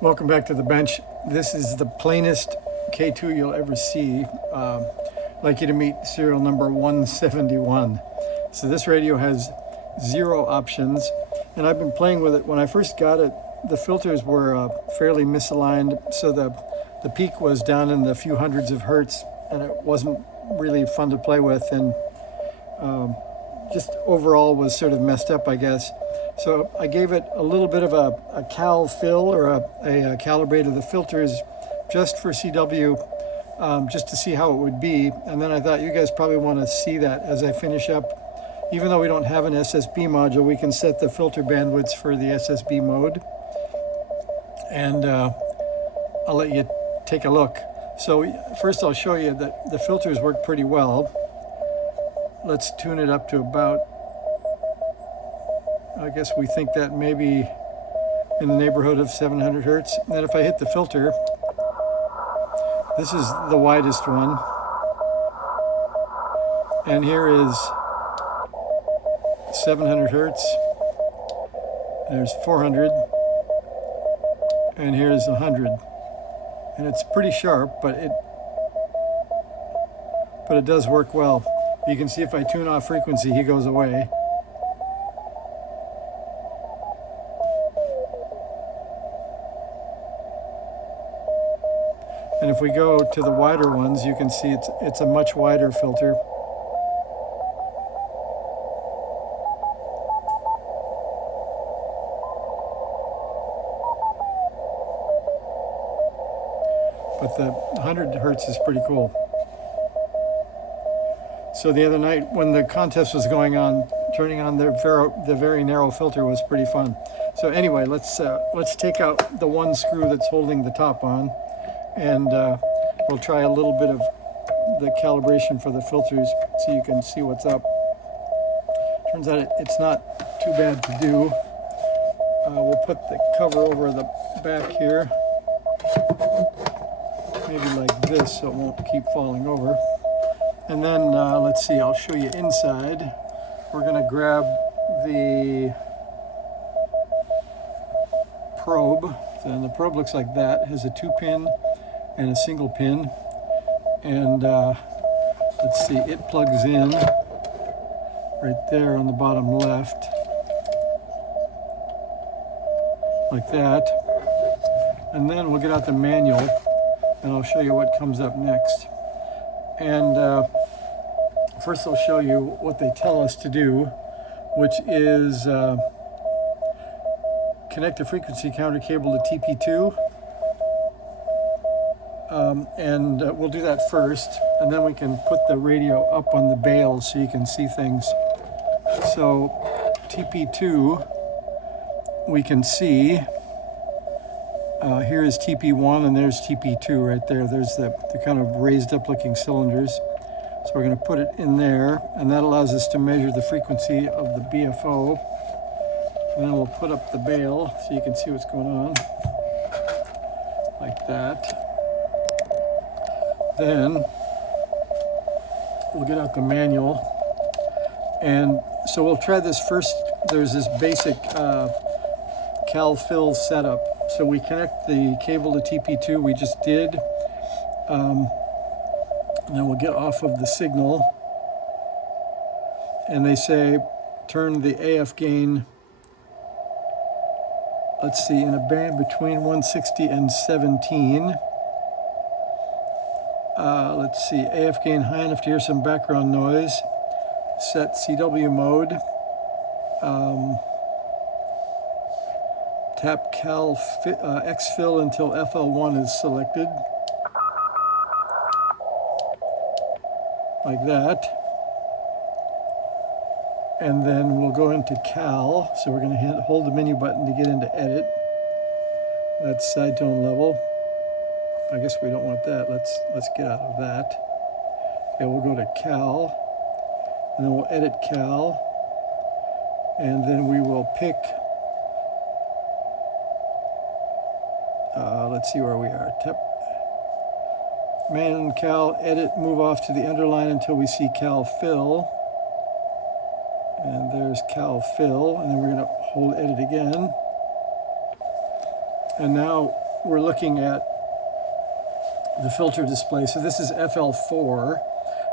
Welcome back to the bench. This is the plainest K2 you'll ever see. I'd like you to meet serial number 171. So this radio has 0 options, and I've been playing with it. When I first got it, the filters were fairly misaligned, so the peak was down in the few hundreds of hertz, and it wasn't really fun to play with, and just overall was sort of messed up, I guess. So I gave it a little bit of a cal fill, or a calibrate of the filters just for CW, just to see how it would be. And then I thought you guys probably want to see that as I finish up. Even though we don't have an SSB module, we can set the filter bandwidths for the SSB mode. And I'll let you take a look. So first I'll show you that the filters work pretty well. Let's tune it up to about, I guess we think that maybe in the neighborhood of 700 hertz. And then if I hit the filter, this is the widest one. And here is 700 hertz. There's 400. And here's 100. And it's pretty sharp, but it does work well. You can see if I tune off frequency, he goes away. And if we go to the wider ones, you can see it's a much wider filter. But the 100 hertz is pretty cool. So the other night when the contest was going on, turning on the very narrow filter was pretty fun. So anyway, let's take out the one screw that's holding the top on, and we'll try a little bit of the calibration for the filters so you can see what's up. Turns out it's not too bad to do. We'll put the cover over the back here, maybe like this so it won't keep falling over. And then let's see, I'll show you inside. We're going to grab the probe. And the probe looks like that. It has a 2-pin and a single pin. And let's see, it plugs in right there on the bottom left, like that. And then we'll get out the manual and I'll show you what comes up next. And first I'll show you what they tell us to do, which is connect the frequency counter cable to TP2. And we'll do that first, and then we can put the radio up on the bail so you can see things. So TP2, we can see, here is TP1 and there's TP2 right there. There's the kind of raised up looking cylinders. So we're going to put it in there, and that allows us to measure the frequency of the BFO. And then we'll put up the bail so you can see what's going on, like that. Then we'll get out the manual, and so we'll try this first. There's this basic cal fill setup. So we connect the cable to TP2, we just did, and then we'll get off of the signal, and they say turn the AF gain, let's see, in a band between 160 and 17. Let's see, AF gain high enough to hear some background noise. Set CW mode. Tap exfil until FL1 is selected. Like that. And then we'll go into cal. So we're going to hold the menu button to get into edit. That's side tone level. I guess we don't want that. Let's get out of that. Okay, we'll go to cal, and then we'll edit cal, and then we will pick, let's see where we are. Man cal, edit, move off to the underline until we see cal fill. And there's cal fill, and then we're going to hold edit again. And now we're looking at the filter display. So this is FL4,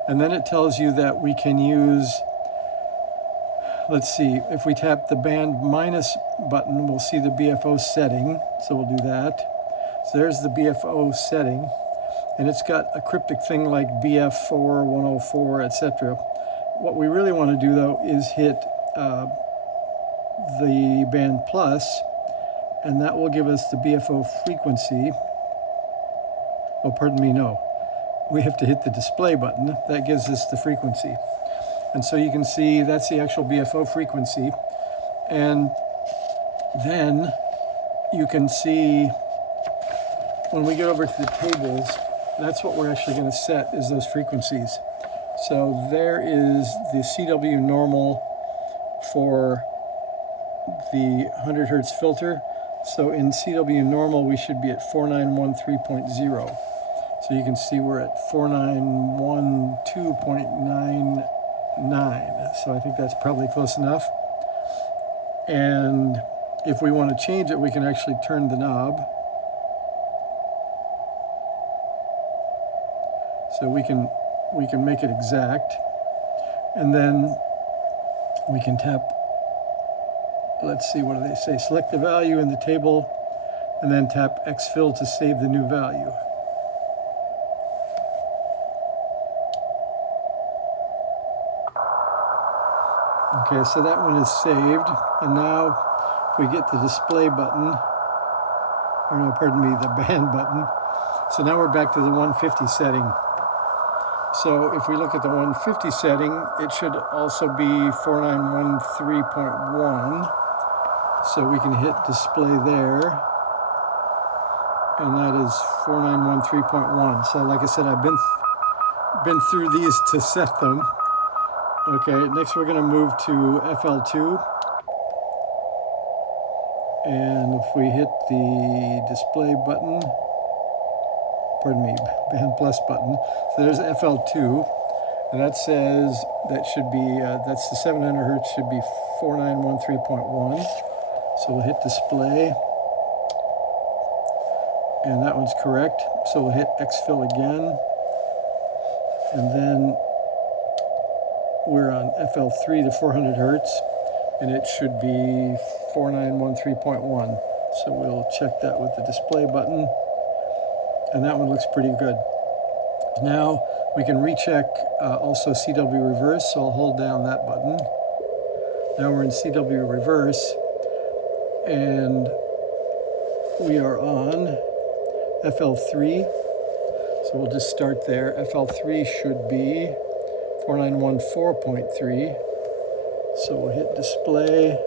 and then it tells you that we can use, let's see, if we tap the band minus button, we'll see the BFO setting. So we'll do that. So there's the BFO setting, and it's got a cryptic thing like BF4, 104, etc. What we really want to do though is hit the band plus, and that will give us the BFO frequency. Oh, pardon me, no. We have to hit the display button. That gives us the frequency. And so you can see that's the actual BFO frequency. And then you can see when we get over to the tables, that's what we're actually going to set, is those frequencies. So there is the CW normal for the 100 hertz filter. So in CW normal, we should be at 4913.0. So you can see we're at 4912.99. So I think that's probably close enough. And if we want to change it, we can actually turn the knob. So we can make it exact. And then we can tap, let's see, what do they say? Select the value in the table, and then tap exfil to save the new value. Okay, so that one is saved, and now if we get the display button, or no, pardon me, the band button. So now we're back to the 150 setting. So if we look at the 150 setting, it should also be 4913.1. So we can hit display there, and that is 4913.1. So like I said, I've been through these to set them. Okay, next we're going to move to FL2. And if we hit the display button, pardon me, band plus button, so there's FL2, and that says that should be, that's the 700 hertz, should be 4913.1. So we'll hit display, and that one's correct. So we'll hit exfil again, and then we're on FL3 to 400 hertz, and it should be 4913.1. So we'll check that with the display button, and that one looks pretty good. Now we can recheck also CW reverse, so I'll hold down that button. Now we're in CW reverse, and we are on FL3. So we'll just start there. FL3 should be 4914.3. So we'll hit display,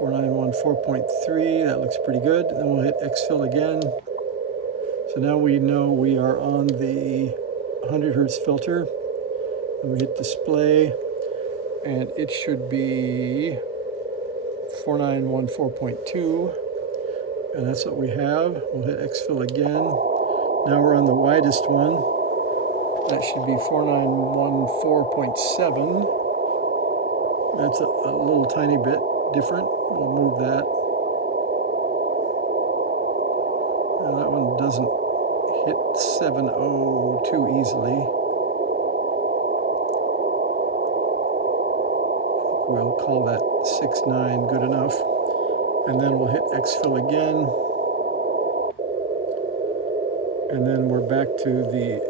4914.3. That looks pretty good. Then we'll hit exfil again. So now we know we are on the 100 hertz filter. And we hit display, and it should be 4914.2. And that's what we have. We'll hit exfil again. Now we're on the widest one. That should be 4914.7. That's a little tiny bit different. We'll move that. Now that one doesn't hit 702 easily. I think we'll call that 69 good enough. And then we'll hit exfil again. And then we're back to the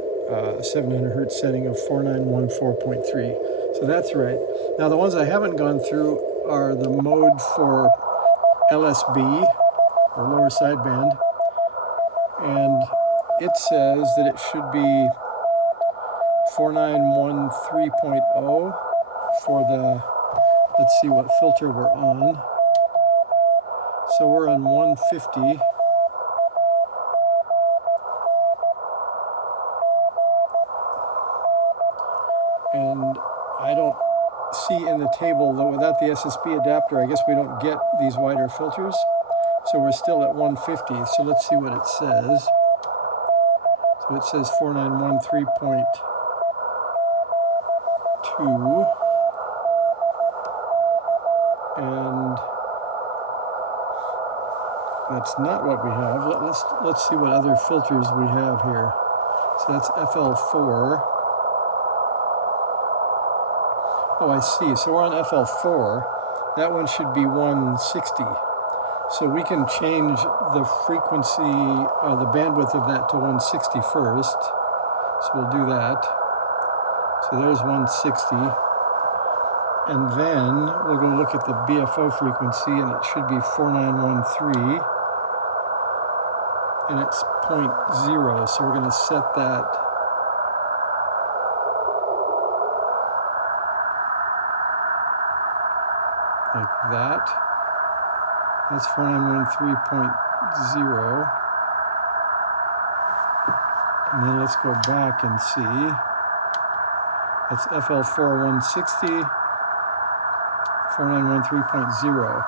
700 hertz setting of 4914.3. So that's right. Now the ones I haven't gone through are the mode for LSB, or lower sideband. And it says that it should be 4913.0 for the, let's see what filter we're on. So we're on 150. And I don't see in the table, though, without the SSB adapter, I guess we don't get these wider filters. So we're still at 150. So let's see what it says. So it says 4913.2. And That's not what we have. Let's see what other filters we have here. So that's FL4. Oh, I see. So we're on FL4. That one should be 160. So we can change the frequency, the bandwidth of that to 160 first. So we'll do that. So there's 160. And then we'll go look at the BFO frequency, and it should be 4913. And it's 0.0. So we're going to set that like that. That's 4913.0. And then let's go back and see. That's FL4 160, 4913.0.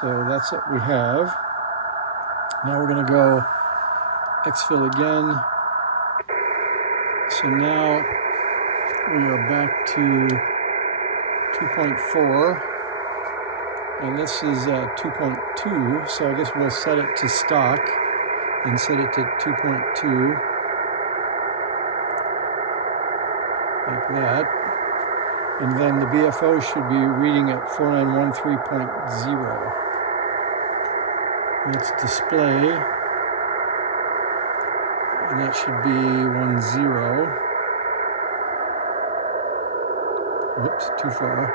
So that's what we have. Now we're going to go exfil again. So now we are back to 2.4. And this is 2.2, so I guess we'll set it to stock and set it to 2.2, like that. And then the BFO should be reading at 4913.0. Let's display, and that should be 10. Whoops, too far.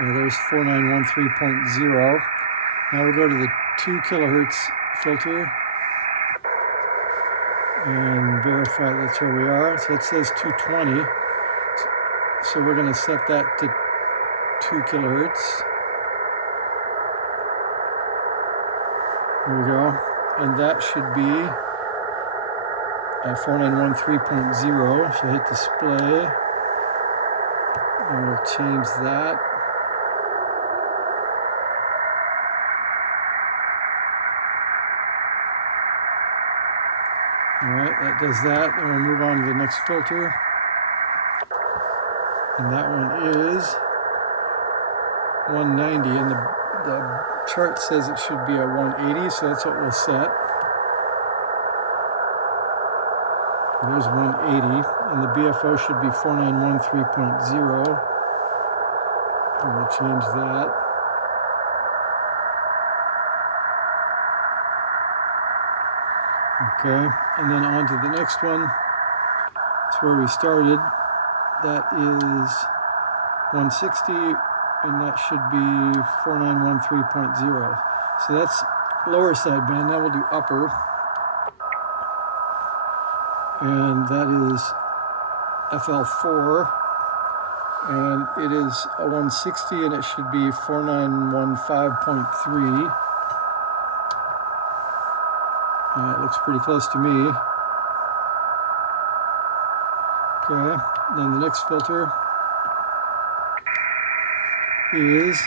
Okay, there's 4913.0. Now we'll go to the 2 kilohertz filter and verify that's where we are. So it says 220. So we're going to set that to 2 kilohertz. There we go. And that should be 4913.0. So hit display. And we'll change that. All right, that does that, and we'll move on to the next filter. And that one is 190, and the chart says it should be a 180, so that's what we'll set. There's 180, and the BFO should be 4913.0. And we'll change that. Okay, and then on to the next one. That's where we started. That is 160, and that should be 4913.0. So that's lower sideband. Now we'll do upper. And that is FL4. And it is a 160, and it should be 4915.3. It looks pretty close to me. Okay, then the next filter is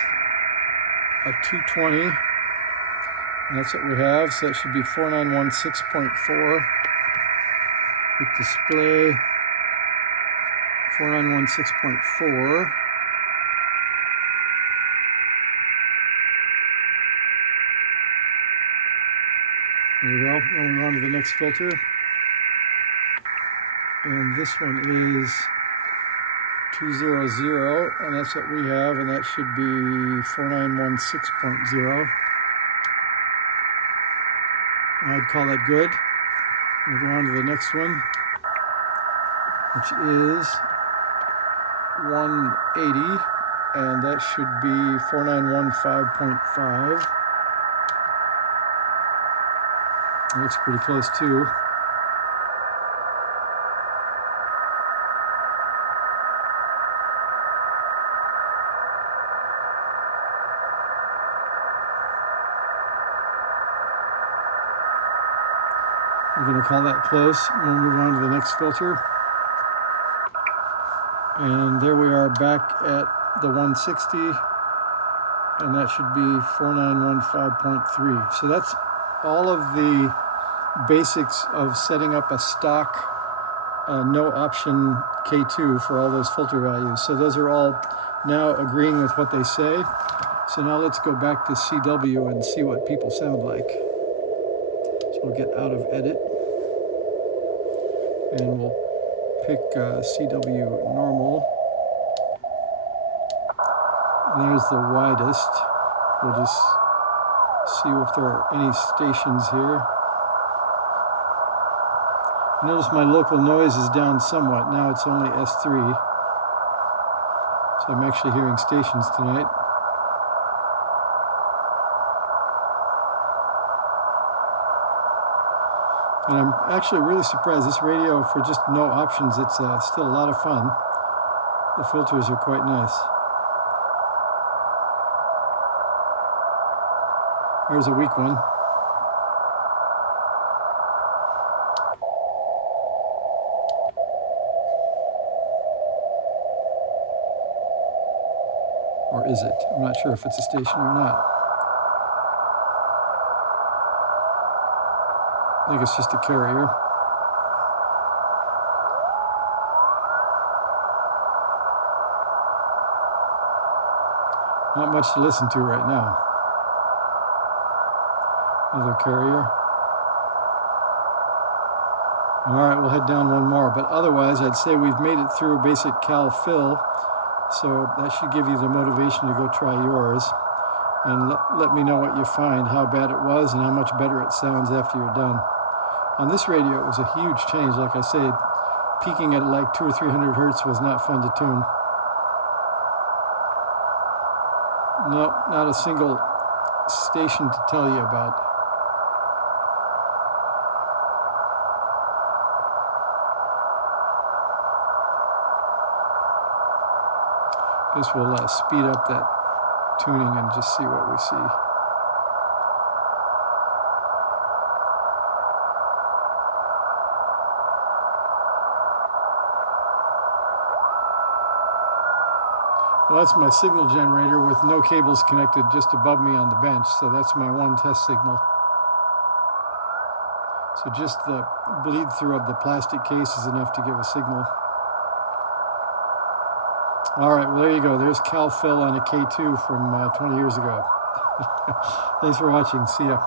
a 220, and that's what we have, so it should be 4916.4. Hit display, 4916.4. There we go. Now we go on to the next filter. And this one is 200, and that's what we have, and that should be 4916.0. I'd call that good. We'll go on to the next one, which is 180, and that should be 4915.5. It looks pretty close too. We're going to call that close. We'll move on to the next filter. And there we are back at the 160, and that should be 4915.3. So that's all of the basics of setting up a stock no option K2 for all those filter values. So those are all now agreeing with what they say. So now let's go back to CW and see what people sound like. So we'll get out of edit and we'll pick CW normal. And there's the widest. We'll just see if there are any stations here. Notice my local noise is down somewhat. Now it's only S3. So I'm actually hearing stations tonight. And I'm actually really surprised. This radio, for just no options, it's still a lot of fun. The filters are quite nice. There's a weak one. Or is it? I'm not sure if it's a station or not. I think it's just a carrier. Not much to listen to right now. Another carrier. All right, we'll head down one more. But otherwise, I'd say we've made it through basic Cal Fill. So that should give you the motivation to go try yours. And let me know what you find, how bad it was, and how much better it sounds after you're done. On this radio, it was a huge change. Like I say, peaking at like 200 or 300 hertz was not fun to tune. No, not a single station to tell you about. Guess we'll speed up that tuning and just see what we see. Well, that's my signal generator with no cables connected just above me on the bench. So that's my one test signal. So just the bleed through of the plastic case is enough to give a signal. All right, well, there you go. There's Cal Fill on a K2 from 20 years ago. Thanks for watching. See ya.